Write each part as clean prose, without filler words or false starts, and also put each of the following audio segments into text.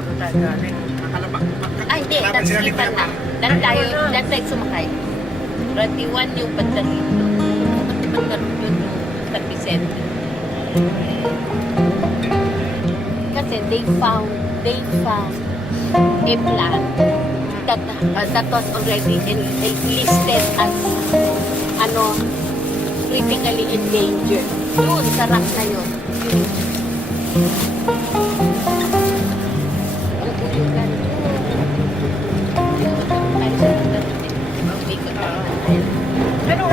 doon tayo galing. Ay, hindi. That's Ivatan na. Doon tayo sumakay. 21 yung banda rito. Banda rito yung Vicente. Kasi they found a plant that was already listed as critically endangered. Yun, sa rock na yun. Ang tulugan. Ano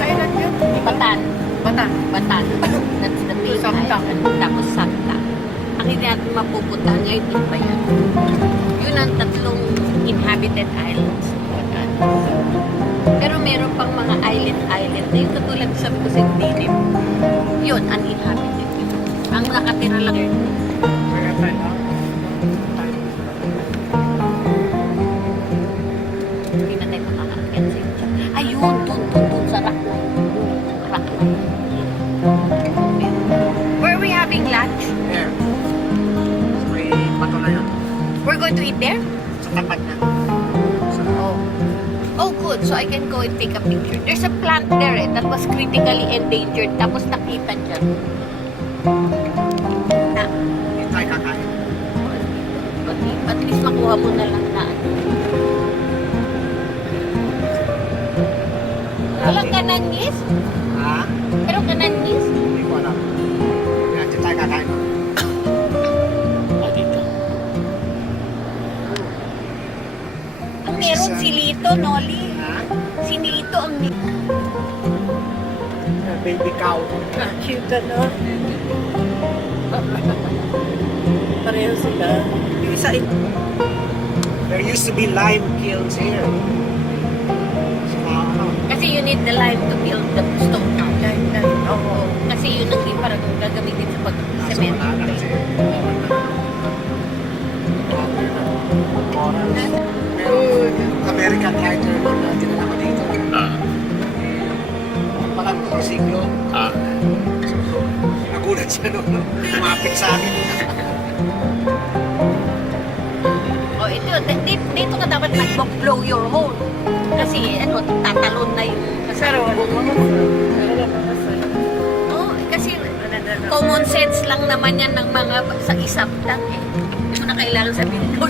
island yun? Batan. That's the main Sabtang. island. Tapos Sabtang. Ang hindi natin mapupunta ngayon, yun ba yan? Yun ang tatlong inhabited islands. Pero meron pang mga island na yung katulad sa Pusindilim. Yun, uninhabited. Ang nakatira lang yun. Hindi na tayo makakakit sa inyo. Ayun, dun sa rock. Where are we having lunch? There. May bato na yun. We're going to eat there? Sa tapat na. Oh, good. So I can go and take a picture. There's a plant there that was critically endangered. Tapos nakita dyan. Na, Hindi tayo kakain. at least makuha mo na lang na. Walang kanangis? Ha? Pero kanangis? Hindi ko alam. Hindi tayo kakain. Dito. Ang meron si Lito, Noli. Ha? Si Lito ang Baby cow. Cute na. Pareho sila. Yung isa There used to be lime kilns here. So, Kasi you need the lime to build the stone house. Oo. Kasi yun ang parang gagamitin sa pag-cement. American hiker na dinala ko dito. Parang motorsiklo. Nagulat siya nung lumapit sa akin. O ito, dito ka dapat mag-blow your horn. Kasi tatalon na yung Oh, kasi common sense lang naman yan ng mga sa Sabtang eh. Hindi mo na kailangan sabihin ko.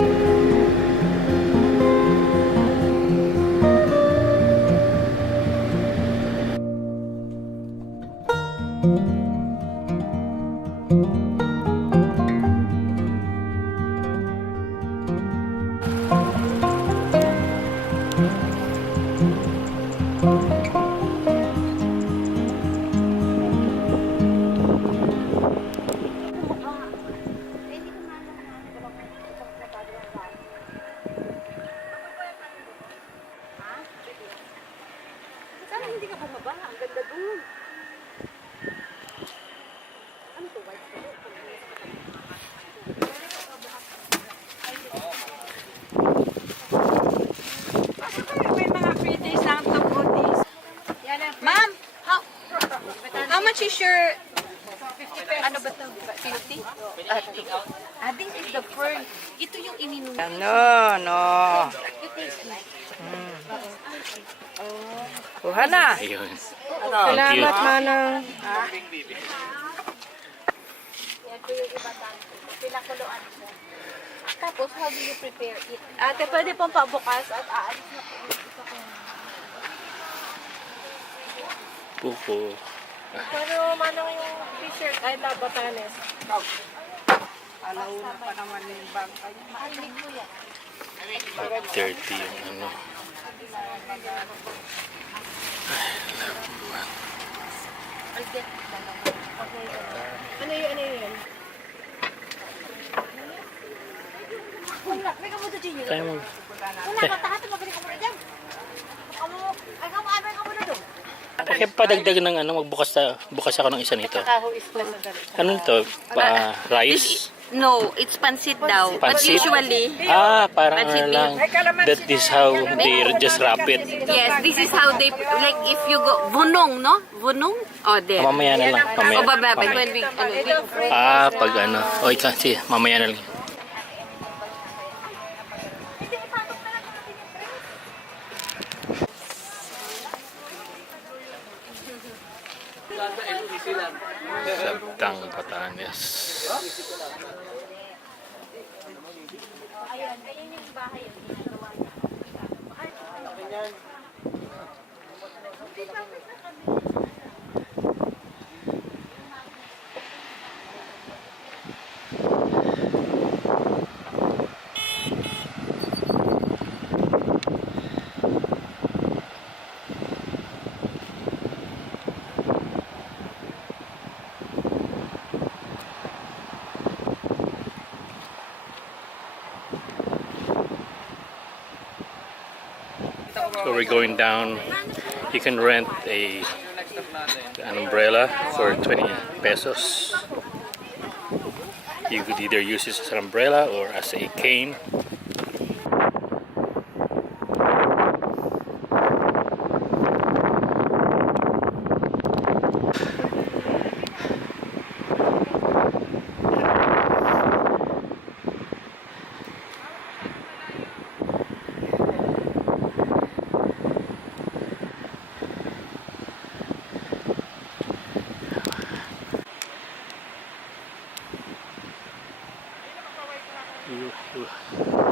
Sana hindi ka bumaba. Ang ganda doon. Ano to? White to? May mga free days lang to goodies. Ma'am, How much is your... ano ba ito? 50? This is the fern. Ito yung ininom. No. You taste like. Kuha na. Ayun. Salamat, Manang. Yan po yung Ivatan. Pinakuluan siya. Tapos, how do you prepare it? Ate, pwede pong pabukas at aalis na po. Pupo. Pero Manang yung t-shirt ay Batanes. Alauna pa naman yung bangka niya. Mahalig mo yan. 30 yung ano. I'll get Ano yun? Wala, may kamuto din yun. Tayo mo. Wala, matahat, magaling ka muna dyan. Ay, kamamay ka muna doon. Okay, padagdag ng ano, bukas ako ng isa nito. Kahois na sa dali. Ano ito? Rice? No, it's pansit daw. But Pansit? usually, Parang Pansit ano lang. That is how they just wrap it. yes, this is how they, like if you go, vunong, no? Vunong? Oh, there. Mamaya na lang. Mamaya. O bababa, Mamaya. when we, Pag ano. O, kasi mamaya na lang. Sabtang, Batanes. Ayan, ayan yung bahay. So we're going down. You can rent an umbrella for 20 pesos. You could either use this as an umbrella or as a cane. Ooh.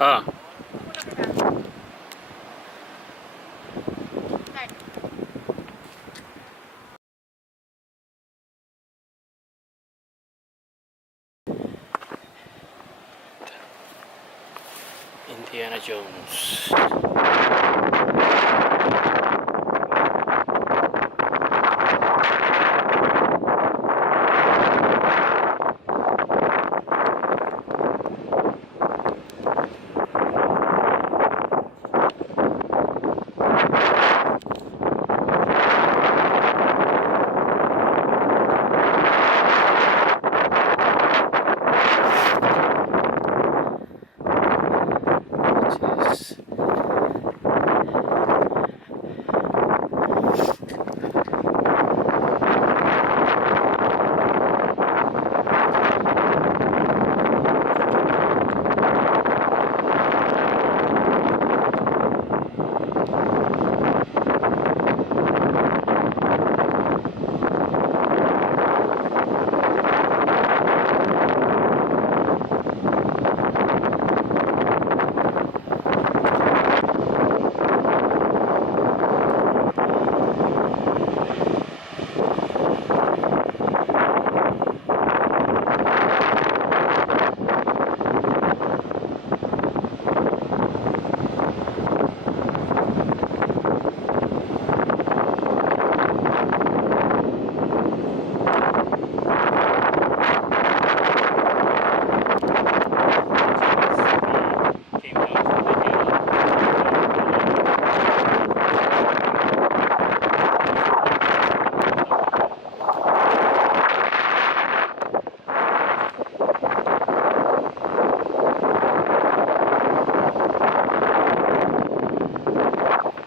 Ah. Indiana Jones.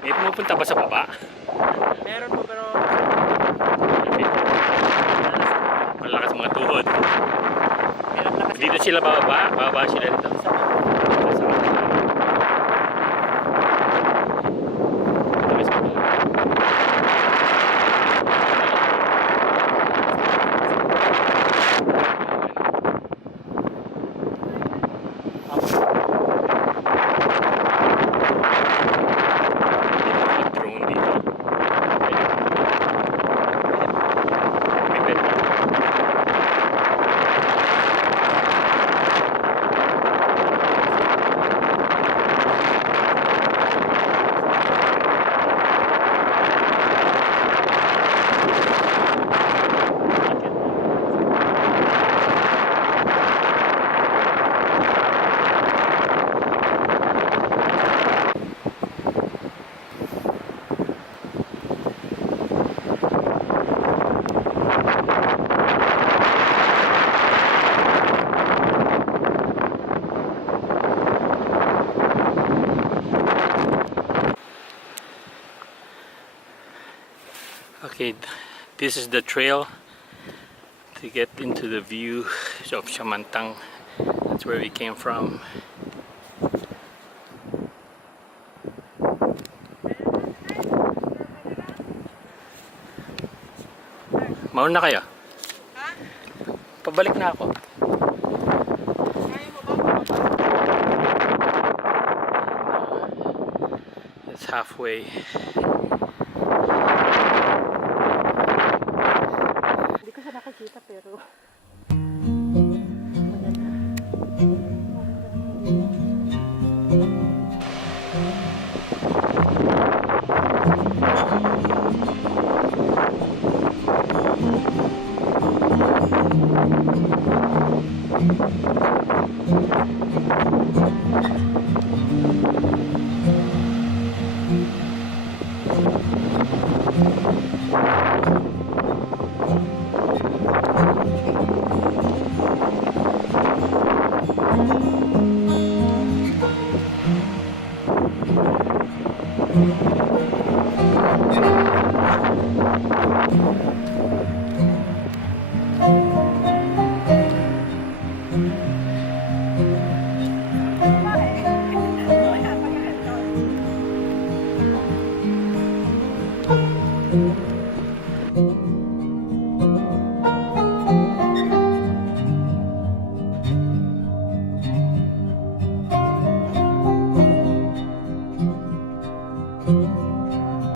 May pumupunta ba sa baba? Meron po pero Malakas mga tuhod. meron lakas. Dito sila bababa? Bababa sila dito. Drone dito. May bed. Okay, this is the trail to get into the view of Chamantang. That's where we came from. Mauna na kayo? Pabalik na ako. It's halfway. Hindi ko siya nakakita pero